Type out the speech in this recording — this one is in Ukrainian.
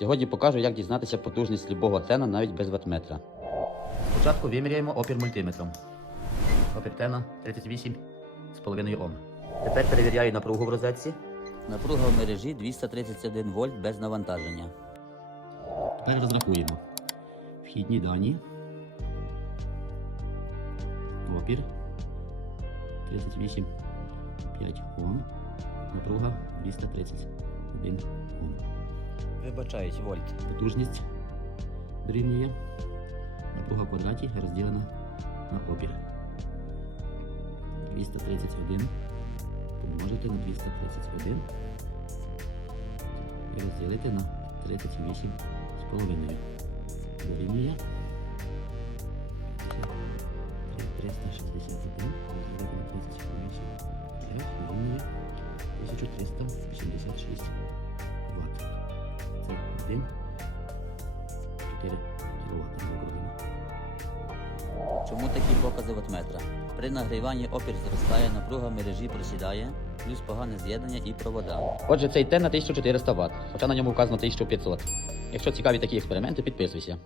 Сьогодні покажу, як дізнатися потужність любого тена навіть без ватметра. Спочатку виміряємо опір мультиметром. Опір тена 38,5 Ом. Тепер перевіряю напругу в розетці. Напруга в мережі 231 вольт без навантаження. Тепер розрахуємо. Вхідні дані. Опір 38,5 Ом. Напруга 231 Ом. Вибачаюсь, вольт. Потужність дорівнює напруга квадраті розділена на опір. 231 помножити на 231 і розділити на 38 з половиною. Дорівнює 361 розділити на 38 дорівнює 1386 Вт. Це 1 4 кВт за годину. Чому такі покази ватметра? При нагріванні опір зростає, напруга мережі просідає, плюс погане з'єднання і провода. Отже, цей тен на 1400 Вт, хоча на ньому вказано 1500. Якщо цікаві такі експерименти, підписуйся.